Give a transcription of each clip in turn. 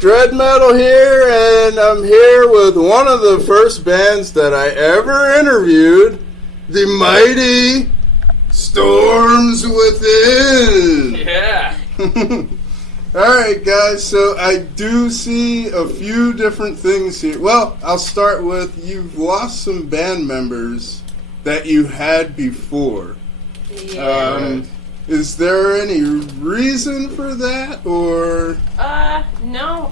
Dread Metal here, and I'm here with one of the first bands that I ever interviewed, the mighty Storms Within. Yeah. Alright guys, so I do see a few different things here. Well, I'll start with, you've lost some band members that you had before. Yeah. Is there any reason for that, or? No.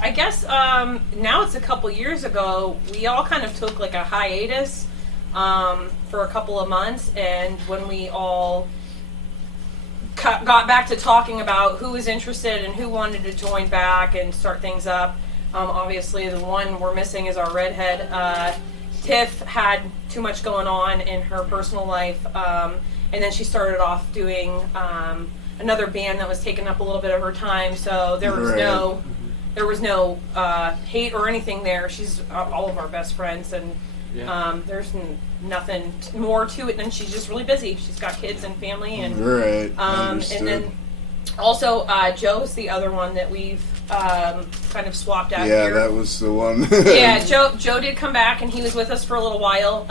I guess now it's a couple years ago. We all kind of took like a hiatus for a couple of months, and when we all got back to talking about who was interested and who wanted to join back and start things up, obviously the one we're missing is our redhead. Tiff had too much going on in her personal life. And then she started off doing another band that was taking up a little bit of her time. So there was no hate or anything there. She's all of our best friends, and there's nothing more to it than she's just really busy. She's got kids and family, and and then also Joe's the other one that we've kind of swapped out here. Yeah, that was the one. Yeah, Joe did come back, and he was with us for a little while.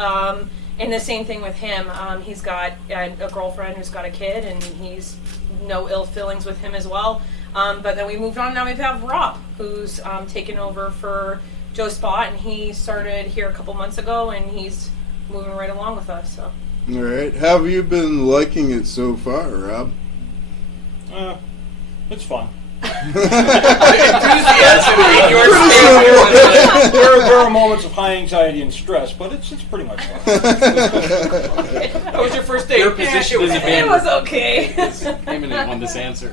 And the same thing with him. He's got a girlfriend who's got a kid, and he's no ill feelings with him as well. But then we moved on. Now we have Rob, who's taken over for Joe's spot, and he started here a couple months ago, and he's moving right along with us. So. All right. How have you been liking it so far, Rob? It's fun. Enthusiasm in your There are moments of high anxiety and stress, but it's pretty much fun. How was your first day? Your position as a band. It was okay. It's imminent on this answer.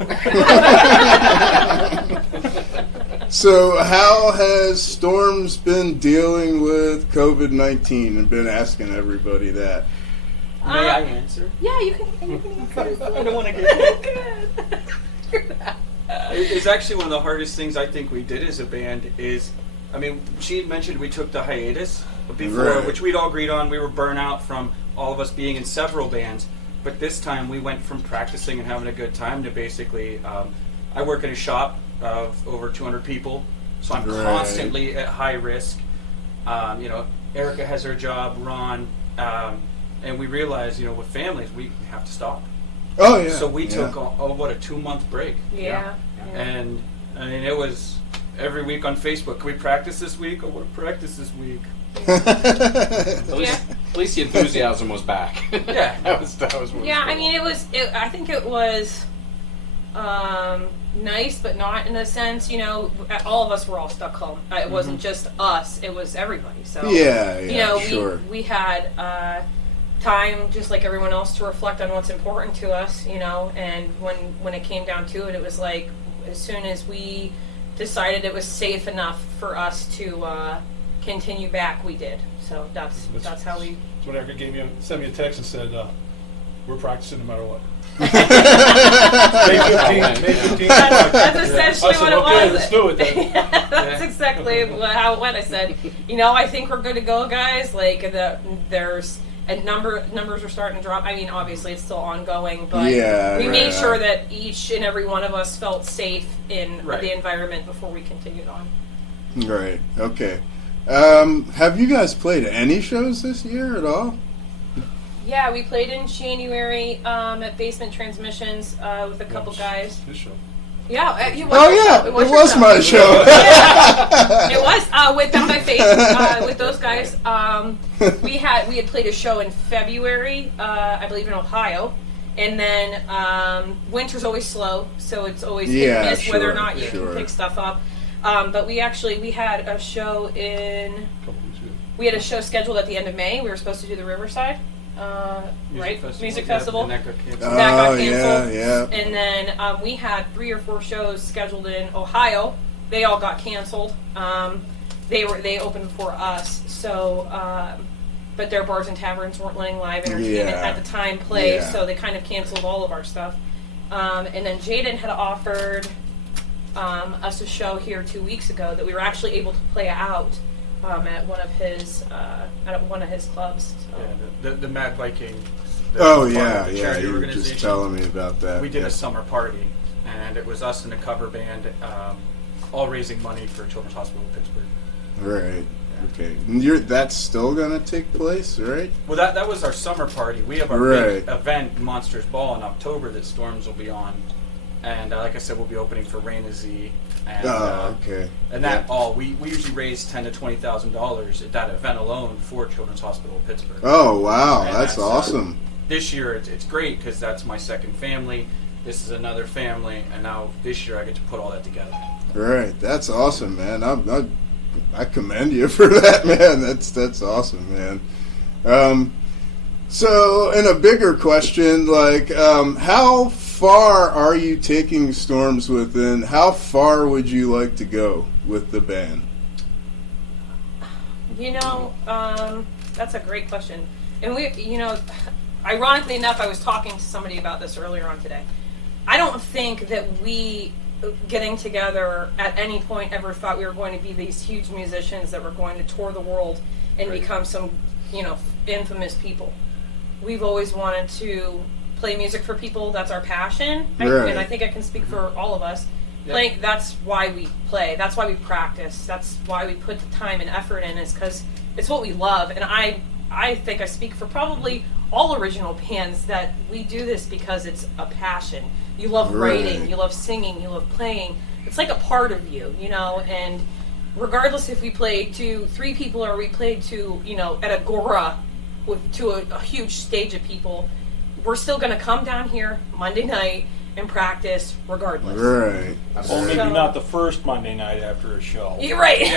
So, how has Storms been dealing with COVID-19? I've been asking everybody that. May I answer? Yeah, you can answer. I don't want to get it. It's actually one of the hardest things I think we did as a band is, I mean, she had mentioned we took the hiatus before, which we'd all agreed on. We were burnt out from all of us being in several bands, but this time we went from practicing and having a good time to basically, I work in a shop of over 200 people, so I'm constantly at high risk. Erica has her job, Ron, and we realized, with families, we have to stop. Oh, yeah. So we took, a 2-month break. Yeah. And, I mean, it was every week on Facebook. Can we practice this week? I want to practice this week. At least the enthusiasm was back. Yeah. that was what I mean, I think it was nice, but not in a sense, all of us were all stuck home. It wasn't just us, it was everybody. So, we had time, just like everyone else, to reflect on what's important to us, and when it came down to it, it was like, as soon as we decided it was safe enough for us to continue back, we did. So that's how we... That's when Erica sent me a text and said, we're practicing no matter what. May 15th. That's essentially what it was. Okay, let's do it then. That's exactly how it went. I said, I think we're good to go, guys. Like, there's... And numbers are starting to drop. I mean, obviously it's still ongoing, but we made sure that each and every one of us felt safe in the environment before we continued on. Right. Okay. Have you guys played any shows this year at all? Yeah, we played in January at Basement Transmissions with a couple guys. His show. Yeah, it was my show. It was with Down by Faith with those guys. We had played a show in February, I believe in Ohio, and then winter's always slow, so it's always hit and miss whether or not you can pick stuff up. But we had a show we had a show scheduled at the end of May. We were supposed to do the Riverside. Music Festival. That got canceled. That got canceled. Yeah. And then we had 3 or 4 shows scheduled in Ohio. They all got canceled. They opened before us. So, but their bars and taverns weren't letting live entertainment at the time play, so they kind of canceled all of our stuff. And then Jaden had offered us a show here 2 weeks ago that we were actually able to play out. At one of his clubs. So. Yeah, the Mad Viking. You were just telling me about that. We did a summer party, and it was us and a cover band. all raising money for Children's Hospital of Pittsburgh. Right. Okay. And that's still gonna take place, right? Well, that was our summer party. We have our big event, Monsters Ball, in October that Storms will be on, and like I said, we'll be opening for Raina Z. And, okay. And that all we usually raise $10,000 to $20,000 at that event alone for Children's Hospital of Pittsburgh. Oh wow, And that's awesome. This year it's great because that's my second family. This is another family, and now this year I get to put all that together. Right, that's awesome, man. I commend you for that, man. That's awesome, man. So, in a bigger question, like, how far are you taking Storms within? How far would you like to go with the band? That's a great question. And ironically enough, I was talking to somebody about this earlier on today. I don't think that we getting together at any point ever thought we were going to be these huge musicians that were going to tour the world and become some, infamous people. We've always wanted to play music for people. That's our passion. Right. And I think I can speak for all of us. Yep. That's why we play. That's why we practice. That's why we put the time and effort in, is because it's what we love. And I think I speak for probably all original bands that we do this because it's a passion. You love writing, you love singing, you love playing. It's like a part of you, and regardless if we played to 3 people or we played to, at Agora to a huge stage of people, we're still going to come down here Monday night and practice regardless. Right. Well, maybe not the first Monday night after a show. You're right. Right.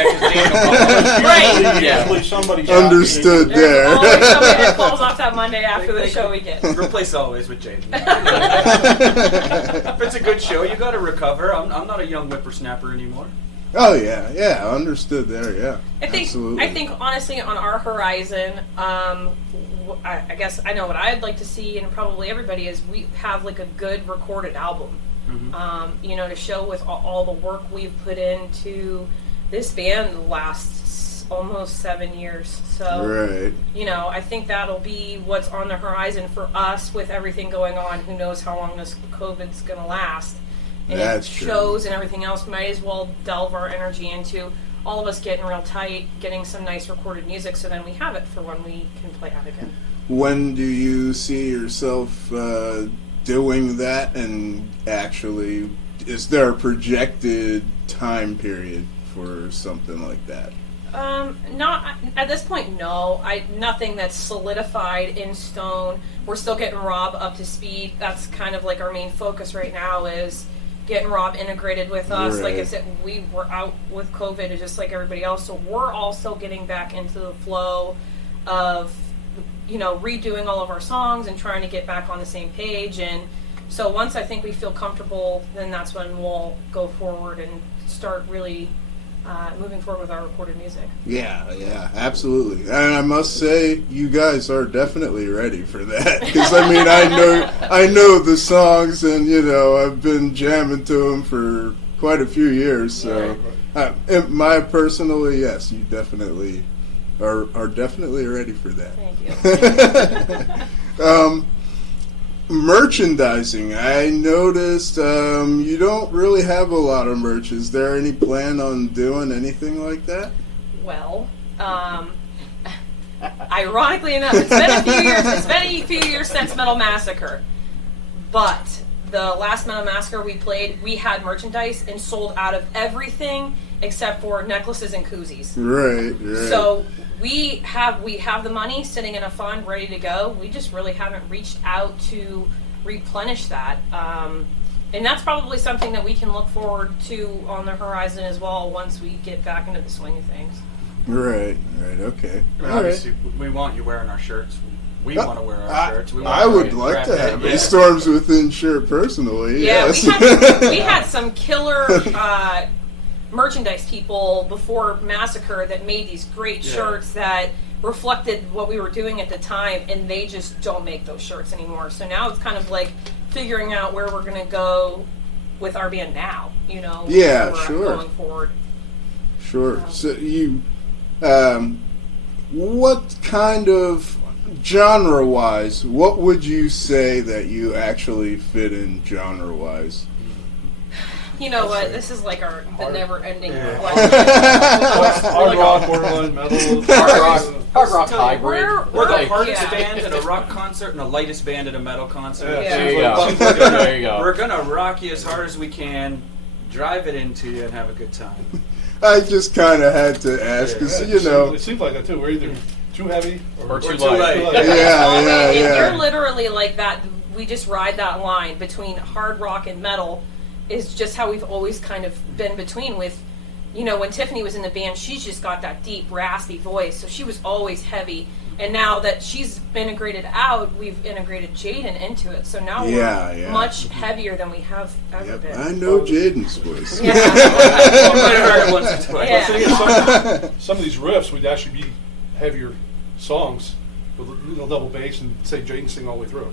Yeah. Somebody's Understood there. Always somebody that calls off that Monday after the show we get. Replace always with Jaden. If it's a good show, you got to recover. I'm not a young whippersnapper anymore. Oh yeah, understood there. Yeah, absolutely. I think honestly, on our horizon, I guess I know what I'd like to see, and probably everybody is we have like a good recorded album. Mm-hmm. To show with all the work we've put into this band the last almost 7 years. So, I think that'll be what's on the horizon for us with everything going on. Who knows how long this COVID's going to last. And that's shows true. And everything else, might as well delve our energy into all of us getting real tight, getting some nice recorded music, so then we have it for when we can play out again. When do you see yourself doing that, and actually, is there a projected time period for something like that? Not at this point. No, nothing that's solidified in stone. We're still getting Rob up to speed. That's kind of like our main focus right now, is getting Rob integrated with us. Like I said, we were out with COVID just like everybody else, so we're also getting back into the flow of redoing all of our songs and trying to get back on the same page. And so once I think we feel comfortable, then that's when we'll go forward and start really moving forward with our recorded music. Yeah, absolutely. And I must say, you guys are definitely ready for that. Because I know the songs, and I've been jamming to them for quite a few years. So, my personally, yes, you definitely are definitely ready for that. Thank you. Merchandising. I noticed you don't really have a lot of merch. Is there any plan on doing anything like that? Well, ironically enough, it's been a few years. It's been a few years since Metal Massacre, but the last Metal Massacre we played, we had merchandise and sold out of everything except for necklaces and koozies. Right. So we have the money sitting in a fund ready to go. We just really haven't reached out to replenish that. And that's probably something that we can look forward to on the horizon as well once we get back into the swing of things. Right, okay. Obviously, we want you wearing our shirts. We want to wear our shirts. I would like to have a Storms Within shirt personally. Yeah, yes. we had some killer merchandise people before Massacre that made these great shirts that reflected what we were doing at the time, and they just don't make those shirts anymore. So now it's kind of like figuring out where we're going to go with our band now, going forward. Sure. So you, what kind of genre-wise, what would you say that you actually fit in genre-wise? You know what? This is like the never-ending Yeah. question. Hard rock, borderline metal, Hard rock Tell you, hybrid. We're the Like, hardest band at a rock concert and the lightest band at a metal concert. Yeah. There you go. There you go. We're gonna rock you as hard as we can, drive it into you, and have a good time. I just kind of had to ask because it seems like that too. We're either too heavy or Or too too light. light. Yeah, And yeah. you're literally like that. We just ride that line between hard rock and metal. Is just how we've always kind of been between with, when Tiffany was in the band, she's just got that deep, raspy voice, so she was always heavy. And now that she's integrated out, we've integrated Jaden into it, so now we're much heavier than we have ever Yep, been. I know Jaden's voice. Yeah. You might have heard it once or twice. Yeah. So again, some of these riffs would actually be heavier songs with double bass and say Jaden sing all the way through.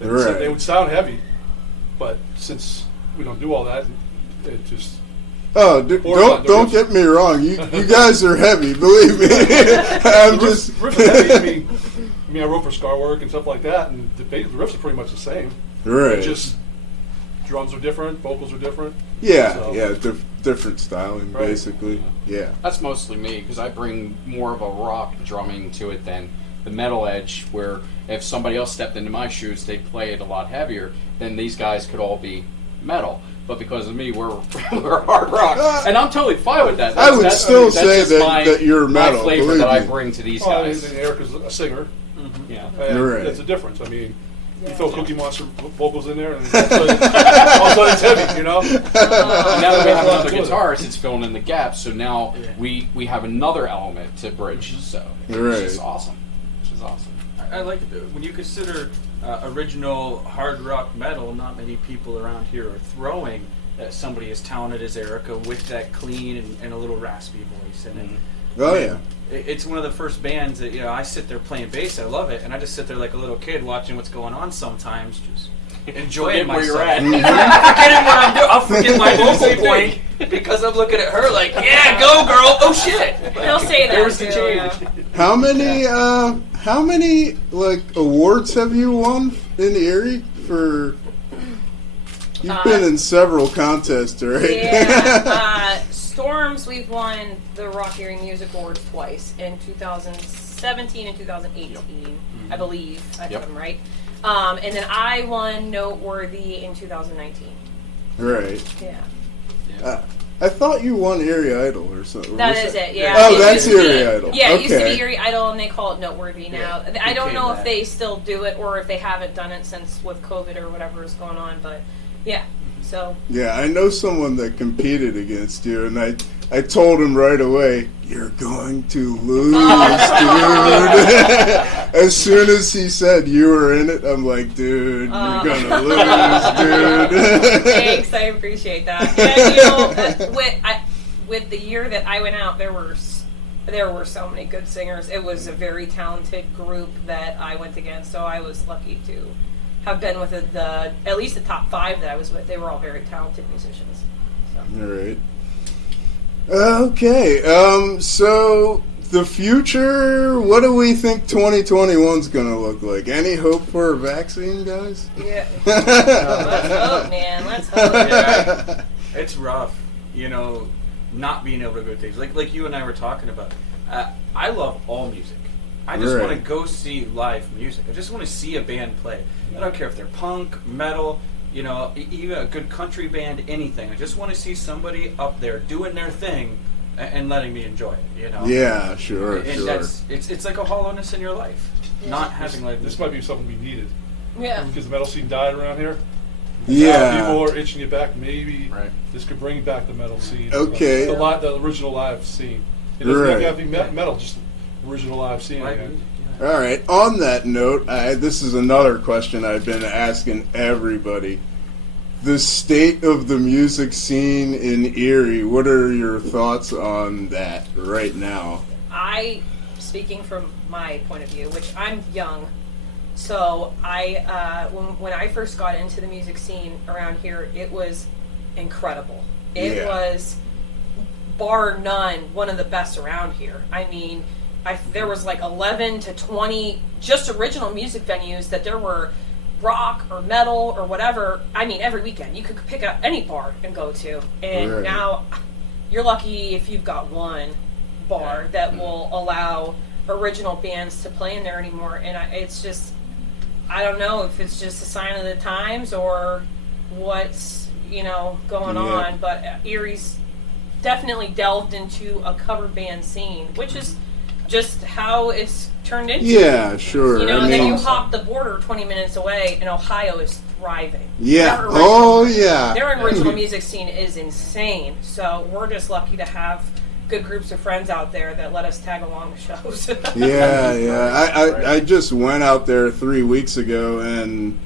Right. They would sound heavy, but since we don't do all that, it just Oh, don't get me wrong. You guys are heavy, believe me. I'm just riffs are heavy. I mean, I wrote for Scar Work and stuff like that, and the riffs are pretty much the same. right. It's just drums are different, vocals are different. Yeah, So- yeah, different styling, Right. basically. Yeah. That's mostly me because I bring more of a rock drumming to it than the metal edge. Where if somebody else stepped into my shoes, they'd play it a lot heavier. Then these guys could all be metal. But because of me, we're hard rock, and I'm totally fine with that. I would still that's say just that you're metal, My flavor believe that I me. bring to these Well, guys. and Erica's a singer. Yeah. And Right. that's a difference. I mean, you throw Cookie Monster vocals in there, and all of a sudden it's heavy, Now that we have another Good. guitarist, it's filling in the gaps. So now we have another element to bridge. So Right. it's just awesome. Which is awesome. I like it. When you consider original hard rock metal, not many people around here are throwing somebody as talented as Erica with that clean and a little raspy voice. And Oh yeah. it's one of the first bands that I sit there playing bass. I love it, and I just sit there like a little kid watching what's going on. Sometimes just enjoying Forget where myself. you're at. Forgetting what I'm doing. I'll forget my vocal point because I'm looking at her like, yeah, go girl. Oh shit. He'll say that. There's the too, change. yeah. How many like awards have you won in Erie for? You've been in several contests, right? Yeah. Storms, we've won the Rock Erie Music Awards twice, in 2017 and 2018, I believe. I got them right. And then I won Noteworthy in 2019. Right. Yeah. I thought you won Erie Idol or something. That is it, yeah. Oh, It that's used to be- Erie Idol. Yeah, it used to Okay. be Erie Idol, and they call it Noteworthy now. I don't know if that. they still do it or if they haven't done it since with COVID or whatever is going on, but yeah. So Yeah, I know someone that competed against you, and I told him right away, "You're going to lose, dude." As soon as he said you were in it, I'm like, "Dude, you're gonna lose, dude." thanks, I appreciate that. And with the year that I went out, there were so many good singers. It was a very talented group that I went against, so I was lucky to have been with at least the top 5 that I was with. They were all very talented musicians. So. All right. Okay. So the future. What do we think 2021's gonna look like? Any hope for a vaccine, guys? Yeah. Let's hope, man. Let's hope. Yeah, it's rough, not being able to go to things like you and I were talking about. I love all music. I just Right. want to go see live music. I just want to see a band play. I don't care if they're punk, metal, even a good country band, anything. I just want to see somebody up there doing their thing and letting me enjoy it. Yeah, sure, And sure. it's like a hollowness in your life, not having live This music. might be something we needed Yeah. because the metal scene died around here. Yeah. People are itching it back. Maybe Right. this could bring back the metal scene. Okay. The original live scene. It doesn't Right. have to be metal, just original live scene. Live again. music, All right. On that note, this is another question I've been asking everybody. The state of the music scene in Erie. What are your thoughts on that right now? Speaking from my point of view, which I'm young, so when I first got into the music scene around here, it was incredible. It was, bar none, one of the best around here. I mean, there was like 11 to 20 just original music venues that there were rock or metal or whatever, I mean, every weekend you could pick up any bar and go to. And Right. now you're lucky if you've got one bar that will allow original bands to play in there anymore. And it's just, I don't know if it's just a sign of the times or what's, going on. But Erie's definitely delved into a cover band scene, which is just how it's turned into. Yeah, sure. And then you hop the border 20 minutes away, and Ohio is thriving. Yeah. Their original- Oh, yeah. Their original music scene is insane. So we're just lucky to have good groups of friends out there that let us tag along the shows. Yeah. I just went out there 3 weeks ago, and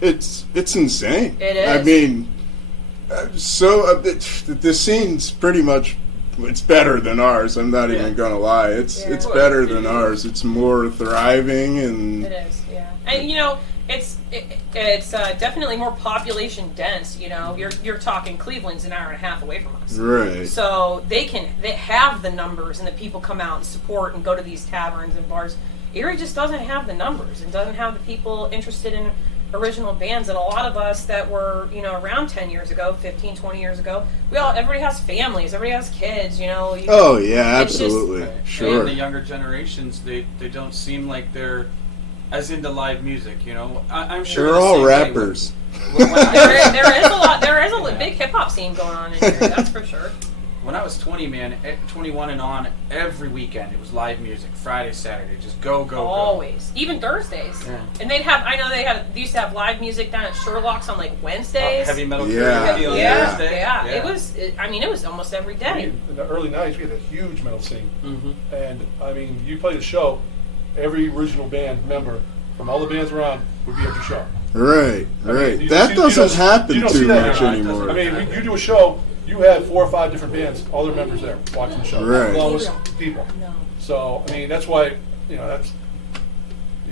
it's insane. It is. I mean, the scene's pretty much. It's better than ours. I'm not even gonna lie. It's better than ours. It's more thriving, and it is, yeah. And it's definitely more population dense. You're talking Cleveland's an hour and a half away from us, right. so they have the numbers, and the people come out and support and go to these taverns and bars. Erie just doesn't have the numbers and doesn't have the people interested in original bands. And a lot of us that were around 10 years ago, 15, 20 years ago, everybody has families, everybody has kids. Oh yeah, it's absolutely, just, sure. And the younger generations, they don't seem like they're as into live music. I'm sure They're all rappers. there is a big hip hop scene going on in here. That's for sure. When I was 21 and on, every weekend it was live music. Friday, Saturday, just go. Always, even Thursdays. Yeah. And they used to have live music down at Sherlock's on like Wednesdays. Heavy metal Yeah. karaoke on Yeah. Thursday. It was almost every day. In the early 90s, we had a huge metal scene. Mm-hmm. And, I mean, you played a show, every original band member from all the bands around would be at your show. Right, I mean, right. you That don't doesn't see happen too that much anymore. anymore. I mean, you do a show, you have 4 or 5 different bands, all their members there watching the show. Right. Along with people. No. So, I mean, that's why, that's,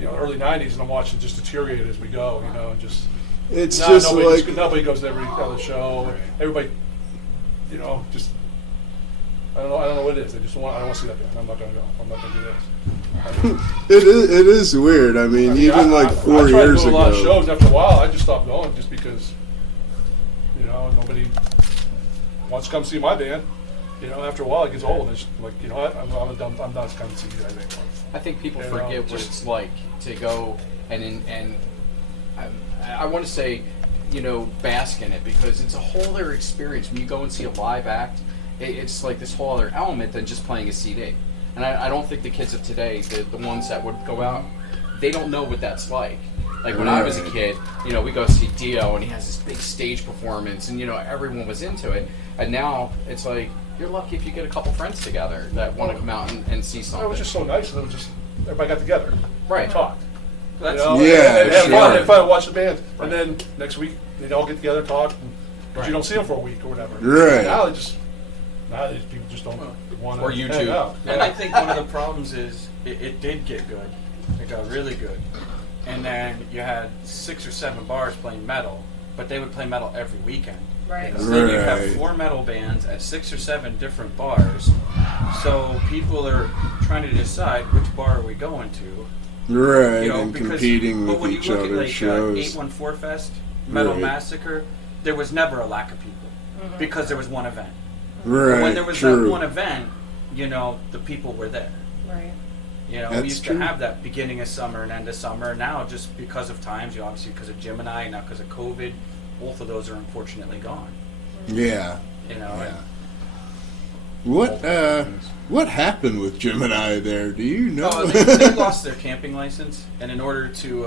early 90s, and I'm watching it just deteriorate as we go, and just... It's just like nobody goes to every other show. Everybody, just... I don't know what it is. I don't want to see that band. I'm not going to go. I'm not going to do this. it is weird. I mean, even like 4 I tried years to do a lot of ago. shows. After a while, I just stopped going just because, nobody wants to come see my band. After a while, it gets old. It's like, what? I'm not coming to see you guys anymore. I think people forget what it's like to go and I want to say, bask in it, because it's a whole other experience when you go and see a live act. It's like this whole other element than just playing a CD. And I don't think the kids of today, the ones that would go out, they don't know what that's like. Like when I was a kid, we go see Dio and he has this big stage performance and, everyone was into it. And now it's like, you're lucky if you get a couple friends together that want to come out and see something. It was just so nice. It was just, everybody got together. Right. And talked. That's Yeah, and have sure. fun, watch the band. And then next week, they'd all get together and talk. But you don't see them for a week or whatever. Right. Now these people just don't want to Or YouTube. hang out. And I think one of the problems is it did get good. It got really good. And then you had 6 or 7 bars playing metal, but they would play metal every weekend. Right. So then you Right. have 4 metal bands at 6 or 7 different bars. So people are trying to decide which bar are we going to. Right, You know, and because competing but with when you each look at other's like shows. 814 Fest, Metal Right. Massacre, there was never a lack of people because there was one event. Right, When there was true. that one event, the people were there. Right. We That's used true. to have that beginning of summer and end of summer. Now, just because of times, obviously because of Gemini, now because of COVID, both of those are unfortunately gone. Yeah. And What happened with Gemini there? Do you know? Oh, they lost their camping license, and in order to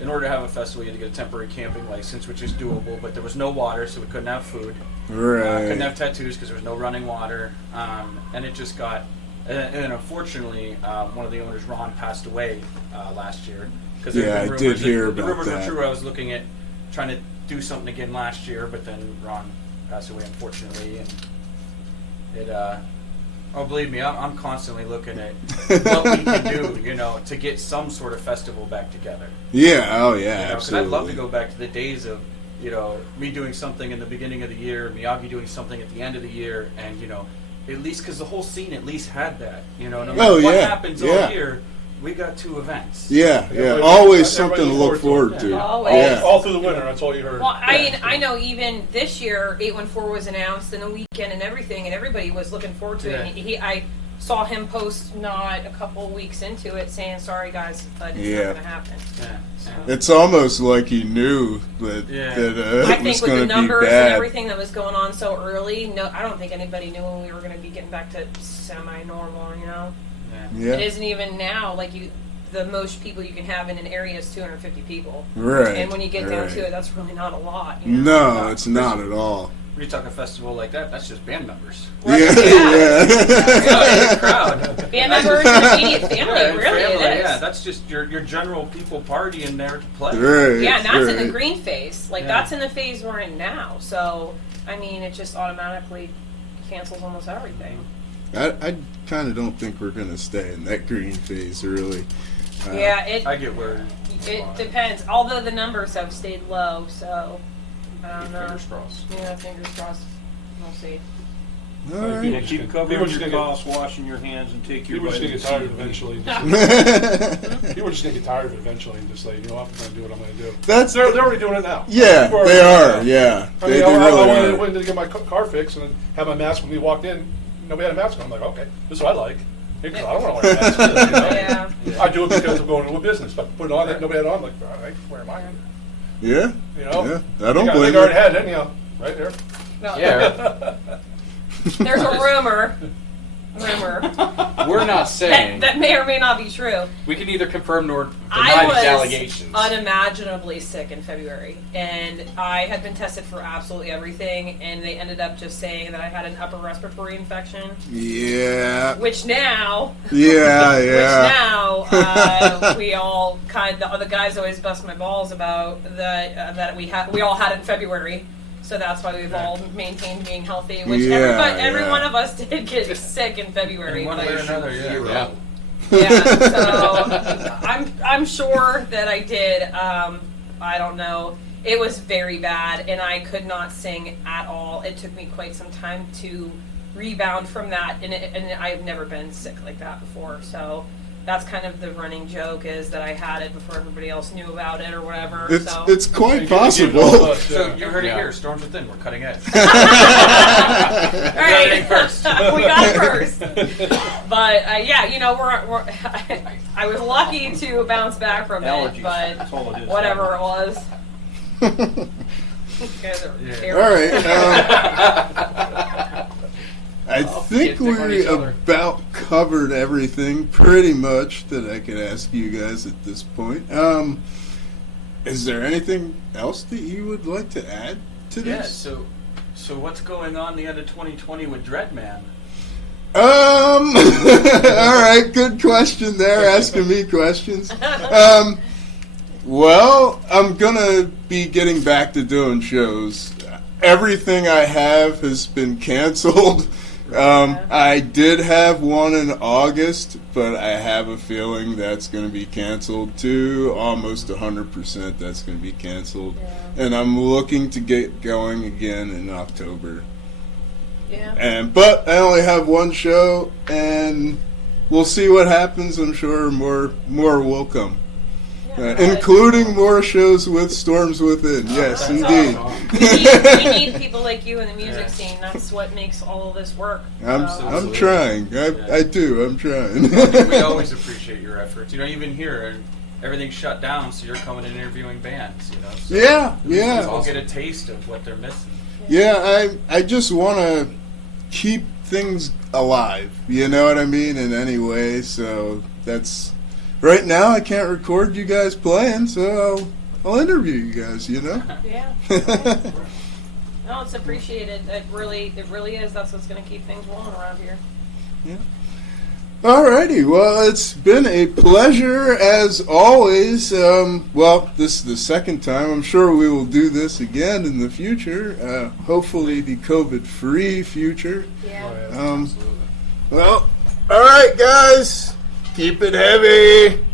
have a festival, you had to get a temporary camping license, which is doable. But there was no water, so we couldn't have food. Right. Couldn't have tattoos because there was no running water, and it just got. And unfortunately, one of the owners, Ron, passed away last year. Because Yeah, I did hear the about rumors that. were true. I was looking at trying to do something again last year, but then Ron passed away, unfortunately, and it. Oh, believe me, I'm constantly looking at what we can do, to get some sort of festival back together. Yeah. Oh, yeah. Because Absolutely. I'd love to go back to the days of, me doing something in the beginning of the year, Miyagi doing something at the end of the year, and at least because the whole scene at least had that. No matter Oh, what yeah, happens yeah. all year, we got 2 events. Yeah, Everybody- always everybody something to look forward to. Always. Yeah. All through the winter, that's all you heard. Well, I know even this year, 814 was announced in the weekend and everything, and everybody was looking forward to it. And I saw him post not a couple weeks into it saying, "Sorry guys, but it's not going to happen." Yeah. So. It's almost like he knew that I it think was with going the to be numbers and bad. everything that was going on so early, no, I don't think anybody knew when we were going to be getting back to semi-normal. You know, Yeah. it Yeah, isn't even now. Like the most people you can have in an area is 250 people, right. and when you get down right. to it, that's really not a lot. You know? No, it's not at all. When you talk a festival like that, that's just band members. Right, Yeah, yeah. yeah. Crowd. Band members and immediate family, Yeah, really, family, it is. yeah, that's just your general people partying there to play. Right, Yeah, and that's in right. the green phase. Like, Yeah. that's in the phase we're in now. So, I mean, it just automatically cancels almost everything. I kind of don't think we're going to stay in that green phase, really. Yeah, I get where it depends. Although the numbers have stayed low, so I don't know. Fingers crossed. Yeah, fingers crossed. We'll see. All People right. just Keep gonna- covering people just your gonna get- coughs, washing your hands, and take your People are just vitamins. gonna get tired of it eventually. People are just gonna get tired of it eventually and just say, you know what, I'm gonna do what I'm gonna do. That's They're already doing it now. yeah, People they already are. doing it now. Yeah, I they mean, do I really went are. to get my car fixed and have my mask when we walked in. Nobody had a mask on. I'm like, okay, this is what I like. Because I don't want to wear a mask. You know? Yeah. I do it because I'm going to a business. But put it on, nobody had it on. I'm like, all right, where am I? Yeah, You know? yeah. I don't I blame think I already you. had it, anyhow. Right there. No, Yeah, There's a rumor. we're not saying. that may or may not be true. We can neither confirm nor I deny these was allegations. unimaginably sick in February, and I had been tested for absolutely everything, and they ended up just saying that I had an upper respiratory infection, Yeah, which now, yeah, which yeah. now we all kind of the guys always bust my balls about that we all had in February. So that's why we've all maintained being healthy, which Yeah, every yeah. one of us did get sick in February. In one but- way or another, yeah. Yeah. Yeah, so I'm sure that I did. I don't know. It was very bad, and I could not sing at all. It took me quite some time to rebound from that, and I've never been sick like that before. So that's kind of the running joke, is that I had it before everybody else knew about it or whatever. It's quite You give it all possible. us, So yeah. you heard it Yeah. here. Storms within. We're cutting edge. All right, first. we got it first. But yeah, you know, we're I was lucky to bounce back from Allergies. it, but That's all it is. whatever it was. You guys are Yeah. terrible. All right. I think can't pick on we each other. about covered everything pretty much that I could ask you guys at this point. Is there anything else that you would like to add to Yeah. this? So what's going on the end of 2020 with Dreadman? All right, good question there, asking me questions. Well, I'm gonna be getting back to doing shows. Everything I have has been canceled. I did have one in August, but I have a feeling that's going to be canceled too. Almost 100% that's going to be canceled. Yeah. And I'm looking to get going again in October. Yeah. But I only have one show, and we'll see what happens. I'm sure more will come. Including more shows with Storms Within. Yes, That's indeed. awesome. we need people like you in the music scene. That's what makes all of this work. I'm So- trying. I do. I'm trying. We always appreciate your efforts. You know, even here, everything's shut down, so you're coming and interviewing bands. You know. So yeah. People get a taste of what they're missing. Yeah, I just want to keep things alive. You know what I mean? In any way. So that's right now. I can't record you guys playing, so I'll interview you guys. You know. Yeah. No, it's appreciated. It really is. That's what's going to keep things rolling around here. Alrighty, well, it's been a pleasure as always. Well, this is the second time. I'm sure we will do this again in the future. Hopefully, the COVID-free future. Yeah. Oh, yeah. Well, alright, guys, keep it heavy.